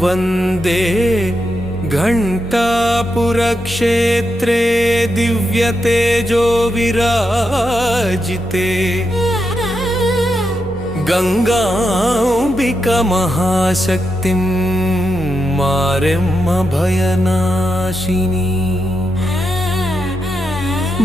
वन्दे घण्टापुरक्षेत्रे दिव्यतेजो विराजिते गङ्गाम्बिकमहाशक्तिं मारेम्म भयनाशिनी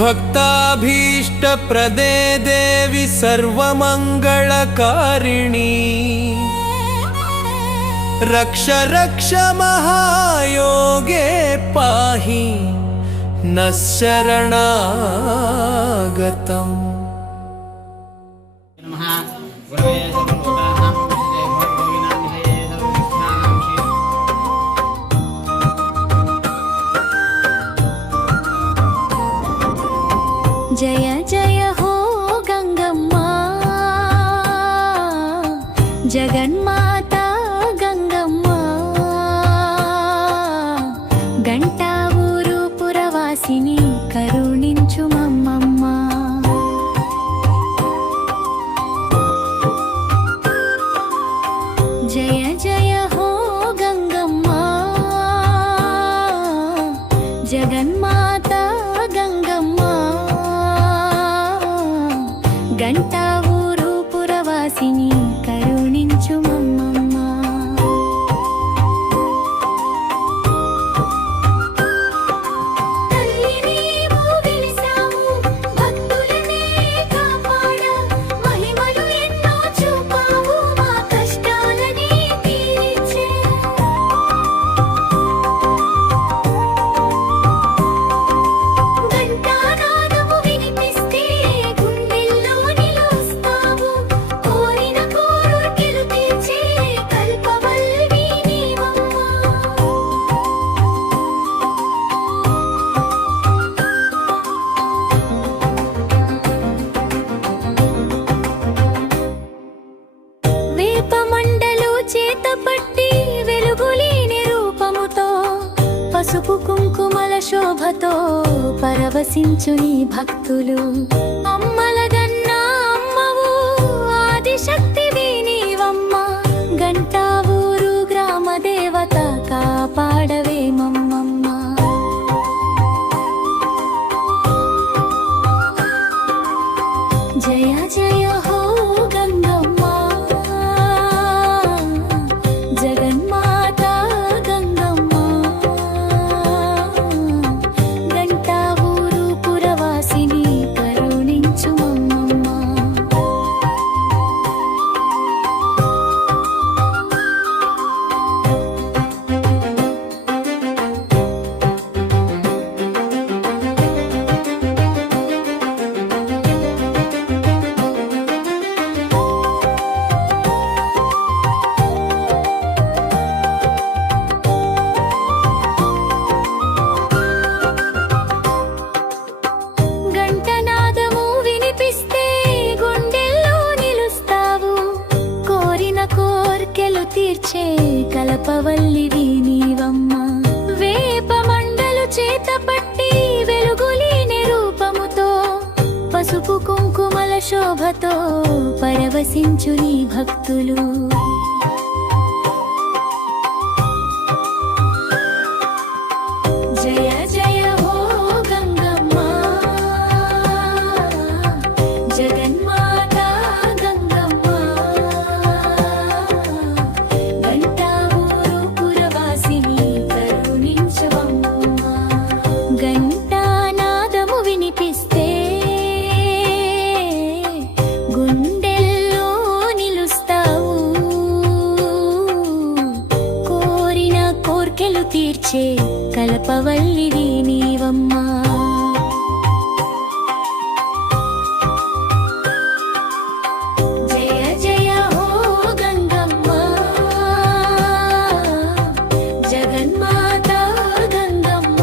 भक्ताभीष्टप्रदे देवि सर्वमङ्गलकारिणी रक्ष रक्ष महायोगे पाहि नः शरणागतम्। जय जय हो गंगम्मा जगन्माता गंगम्मा गंटावूरु पुरवासिनी करुणिंचु मम्मम्म। जय जय हो गंगम्मा जगन्माता गंगम्मा गंटावूरु पुरवासिनी करुणिंचु मम्मम्म। तल्ली नीवु वेलिसावु भक्तुलने कापाड महिमलु एन्नो चूपावु मा कष्टालनी तीर्चे। घंटानादमु विनिपिस्ते गुंडెల్లో నిలుస్తావు కోరిన కోరికలు తీర్చే కల్పవల్లి నీవమ్మ। వేపమండలు చేతపట్టి వెలుగులీని రూపముతో పసుపు కుంకుమల శోభతో పరవశించు నీ భక్తులు అమ్మలగన్నా అమ్మవు ఆదిశక్తివి నీవమ్మ। గంటావూరు గ్రామ దేవత కాపాడవే మమ్మమ్మ। జయ జయ హో గంగమ్మ జగన్మాతా గంగమ్మ గంటావూరు పురవాసిని కరుణించు మమ్మమ్మ। గంటనాదము వినిపిస్తే గుండెల్లో నిలుస్తావు కోరిన కోర్కెలు తీర్చే కలపవల్లివి నీవమ్మ। వేపమండలు చేతపట్టి వెలుగులీని రూపముతో పసుపు కుంకుమల శోభతో పరవశించు నీ భక్తులు జయ జయ హో గంగమ్మ జగన్మాతా గంగమ్మ గంటావూరు పురవాసిని కరుణించవమ్మ। గంటానాదము వినిపిస్తే గుండెల్లో నిలుస్తావు కోరిన కోర్కెలు తీర్చే కల్పవల్లివి నీవమ్మ। జయ జయ హో గంగమ్మ జగన్మాతా గంగమ్మ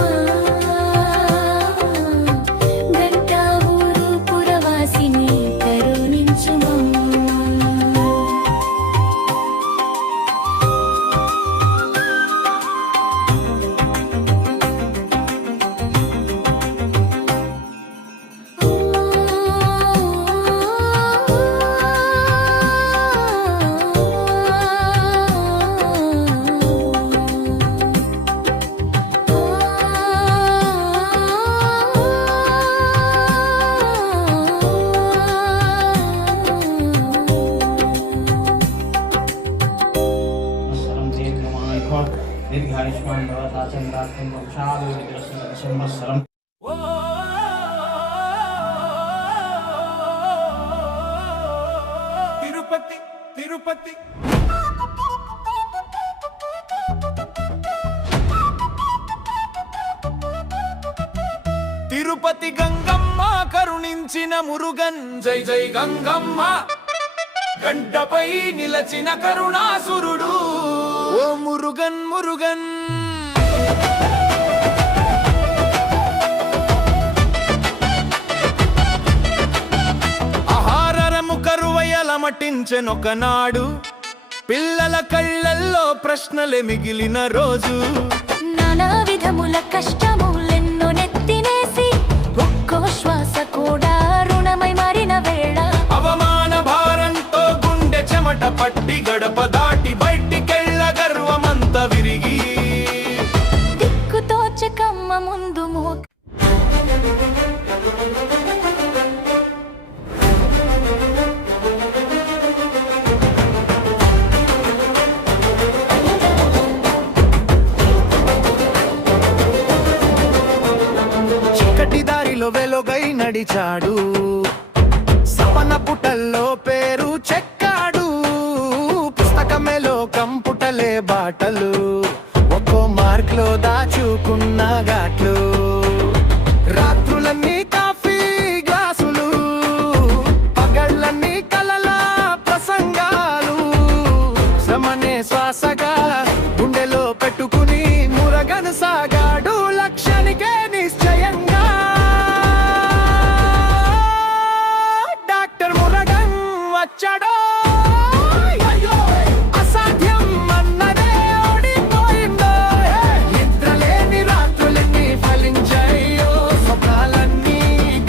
గంటావూరు పురవాసిని కరుణించు మమ్మ। భవ దీర్ఘాయుష్మాన్ భవ సాచంద్రాత్మం వంశాభివృద్ధిరస్తు సంవత్సరం. తిరుపతి తిరుపతి తిరుపతి గంగమ్మ కరుణించిన మురుగన్ జై జై గంగమ్మ గంటపై నిలచిన కరుణాసురుడు ఓ మురుగన్ మురుగన్ ఆహారము కరువయలమటించెనొకనాడు పిల్లల కళ్ళల్లో ప్రశ్నలే మిగిలిన రోజు నానా విధముల కష్టములెన్నో నెత్తినేసి ఒక్కో శ్వాస కూడా రుణమై మారిన వేళ అవమాన భారంతో గుండె చెమట పట్టి గడప దాటి బయటికెళ్ళ గర్వమంత విరిగి దిక్కుతోచకమ్మ ముందు చీకటి దారిలో వెలుగై నడిచాడు సపన పుటల్లో పేరు చెక్కాడు పుస్తకమేలో కంపుటలే బాటలు ఒక్కో మార్క్ లో దాచుకున్న ఘాట్లు రాత్రులన్నీ కాఫీ గ్లాసులు పగళ్ళన్నీ కలల ప్రసంగాలు శ్రమనే శ్వాసగా గుండెలో పెట్టుకుని మురగను సాగాడు లక్ష్యానికే నిశ్చయంగా డాక్టర్ మురగన్ వచ్చాడో అసాధ్యం అన్నదే ఓడిపోయిందో నిద్రలేని రాత్రులన్నీ ఫలించాయో స్వప్నాలన్నీ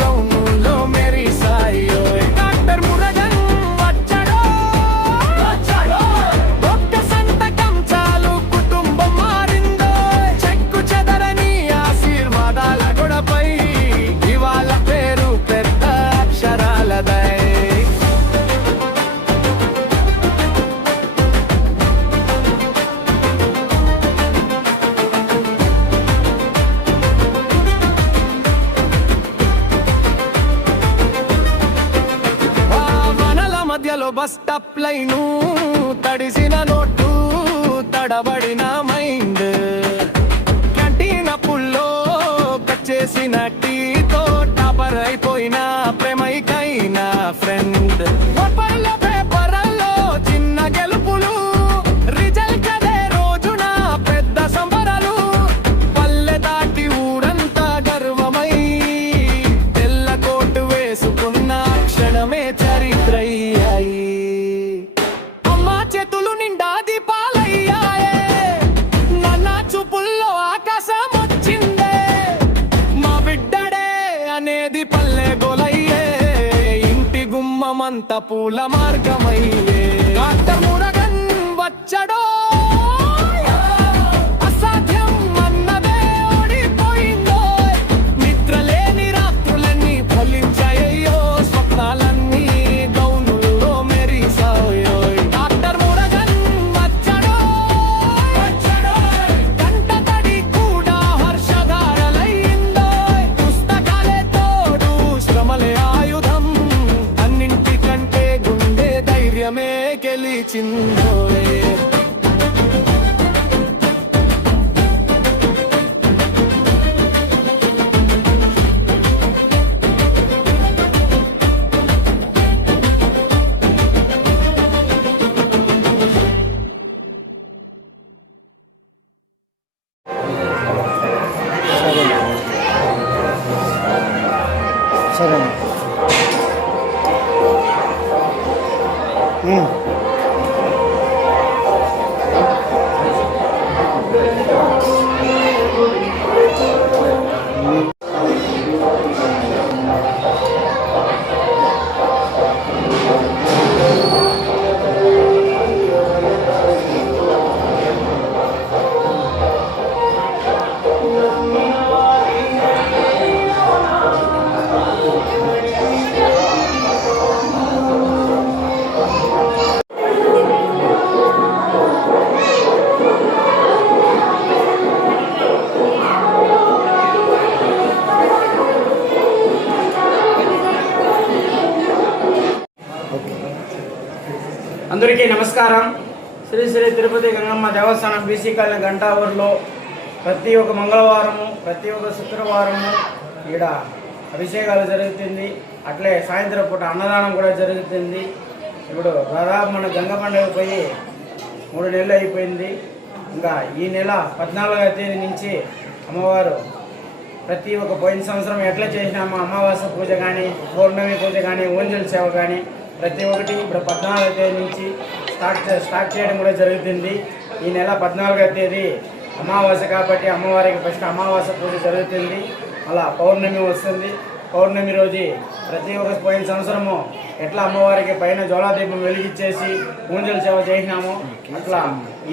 గౌనులో మెరిసాయో డాక్టర్ మురగన్ వచ్చాడో ఒక్క సంతకం చాలు కుటుంబం మారిందో చెక్కు చెదరని ఆశీర్వాదాల గొడపై ఇవాళ పేరు పెద్ద అక్షరాలదై వనల మధ్యలో బస్ స్టాప్ లైను తడిసిన నోటు తడబడిన మైండ్ క్యాంటీన్ అప్పుల్లో కట్ చేసిన టీతో టాపర్ అయిపోయిన ప్రేమైకైన ఫ్రెండ్ పేపర్లలో చిన్న గెలుపులు రిజల్ట్ అదే రోజున పెద్ద సంబరాలు పల్లె దాటి ఊరంతా గర్వమై తెల్ల కోటు వేసుకున్న క్షణమే చరిత్రయ్యాయి అమ్మ చేతులు నిండా దీపాలయ్యాయే నాన్న చూపుల్లో ఆకాశం వచ్చిందే మా బిడ్డడే అనేది పల్లె గొలయ్యే ఇంటి గుమ్మమంత పూల మార్గమయ్యే డాక్టర్ మురగన్ వచ్చడో అసాధ్యం అన్నదే ఓడిపోయిందో నిద్రలేని రాత్రులన్నీ ఫలించాయో స్వప్నాలన్నీ గౌనుల్లో మెరిసాయో డాక్టర్ మురగన్ వచ్చడో కంట తడి కూడా హర్షధారలయ్యిందో పుస్తకాలే తోడు శ్రమలే ఆయుధం అన్నింటికంటే గుండె ధైర్యమే గెలిచింది నమస్కారం. శ్రీ శ్రీ తిరుపతి గంగమ్మ దేవస్థానం బీసీ కాలనీ గంటావూరులో ప్రతి ఒక్క మంగళవారము ప్రతి ఒక్క శుక్రవారము ఈడ అభిషేకాలు జరుగుతుంది. అట్లే సాయంత్రం పూట అన్నదానం కూడా జరుగుతుంది. ఇప్పుడు దాదాపు మన గంగ పండుగ పోయి 3 నెలలు అయిపోయింది. ఇంకా ఈ నెల 14వ తేదీ నుంచి అమ్మవారు ప్రతి ఒక్క పోయిన సంవత్సరం ఎట్లా చేసినామో అమావాస్య పూజ కానీ పౌర్ణమి పూజ కానీ ఓంజల్ సేవ కానీ ప్రతి ఒక్కటి ఇప్పుడు 14వ తేదీ నుంచి స్టార్ట్ చేయడం కూడా జరుగుతుంది. ఈ నెల 14వ తేదీ అమావాస్య కాబట్టి అమ్మవారికి ఫస్ట్ అమావాస్య పూజ జరుగుతుంది. అలా పౌర్ణమి వస్తుంది. పౌర్ణమి రోజు ప్రతి ఒక్క పోయిన సంవత్సరము ఎట్లా అమ్మవారికి పైన జ్వాలాదీపం వెలిగించేసి ఊంజల్ సేవ చేసినామో అట్లా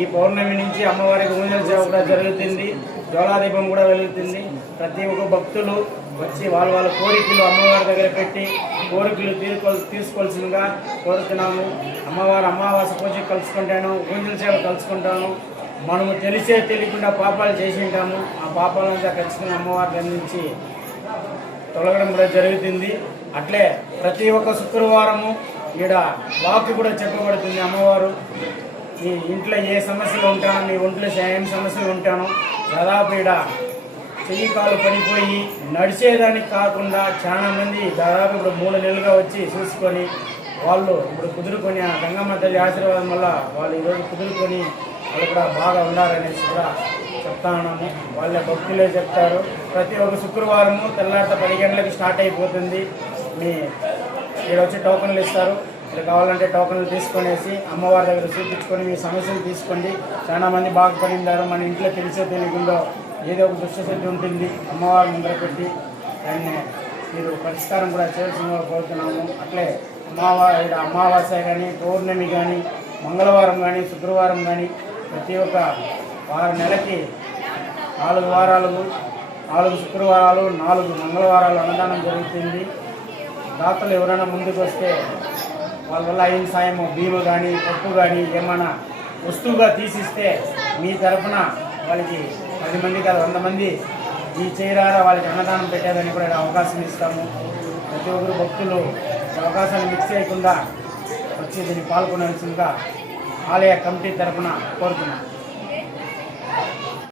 ఈ పౌర్ణమి నుంచి అమ్మవారికి ఊంజల్ సేవ కూడా జరుగుతుంది. జ్వాలాదీపం కూడా వెలుగుతుంది. ప్రతి ఒక్క భక్తులు వచ్చి వాళ్ళ కోరికలు అమ్మవారి దగ్గర పెట్టి కోరికలు తీసుకోవాల్సిందిగా కోరుతున్నాము. అమ్మవారు అమావాస్య పూజ కలుసుకుంటాను, ఊంజల్ సేవ కలుసుకుంటాను. మనము తెలియకుండా పాపాలు చేసి ఉంటాము. ఆ పాపాలంతా ఖచ్చితంగా అమ్మవారి అందించి తొలగడం కూడా జరుగుతుంది. అట్లే ప్రతి ఒక్క శుక్రవారము ఈడ వాక్కు కూడా చెప్పబడుతుంది. అమ్మవారు ఈ ఇంట్లో ఏ సమస్యలు ఉంటానో, నీ ఒంట్లో ఏం సమస్యలు ఉంటానో దాదాపు ఈడ చెయ్యి కాలు పడిపోయి నడిచేదానికి కాకుండా చాలా మంది దాదాపు ఇప్పుడు 3 నెలలుగా వచ్చి చూసుకొని వాళ్ళు ఇప్పుడు కుదురుకొని ఆ గంగమ్మ తల్లి ఆశీర్వాదం వల్ల వాళ్ళు ఈరోజు కుదురుకొని వాళ్ళు కూడా బాగా ఉండాలనేసి కూడా చెప్తా ఉన్నాము. వాళ్ళ భక్తులే చెప్తారు. ప్రతి ఒక్క శుక్రవారము తెల్లారిత 10 గంటలకు స్టార్ట్ అయిపోతుంది. మీ ఇక్కడ వచ్చి టోకన్లు ఇస్తారు. ఇక్కడ కావాలంటే టోకన్లు తీసుకొనేసి అమ్మవారి దగ్గర చూపించుకొని మీ సమస్యలు తీసుకోండి. చాలా మంది బాగుపడినారు. మన ఇంట్లో తెలిసే తెలియకుండా ఏదో ఒక దుష్టశక్తి ఉంటుంది. అమ్మవారి ముందర పెట్టి దాన్ని మీరు పరిష్కారం కూడా చేయాల్సిందిగా కోరుతున్నాము. అట్లే అమావాస్య కానీ పౌర్ణమి కానీ మంగళవారం కానీ శుక్రవారం కానీ ప్రతి ఒక్క నెలకి 4 వారాలు 4 శుక్రవారాలు 4 మంగళవారాలు అన్నదానం జరుగుతుంది. దాతలు ఎవరైనా ముందుకు వస్తే వాళ్ళ వల్ల అయిన సాయము బియ్యం కానీ పప్పు కానీ ఏమైనా వస్తువుగా తీసిస్తే మీ తరఫున వాళ్ళకి 10 మంది కాదు 100 మంది ఈ చేయరారా వాళ్ళకి అన్నదానం పెట్టేదని కూడా అవకాశం ఇస్తాము. ప్రతి ఒక్కరు భక్తులు అవకాశాన్ని మిక్స్ చేయకుండా వచ్చి దీన్ని పాల్గొనాల్సిందిగా ఆలయ కమిటీ తరఫున కోరుతున్నాను.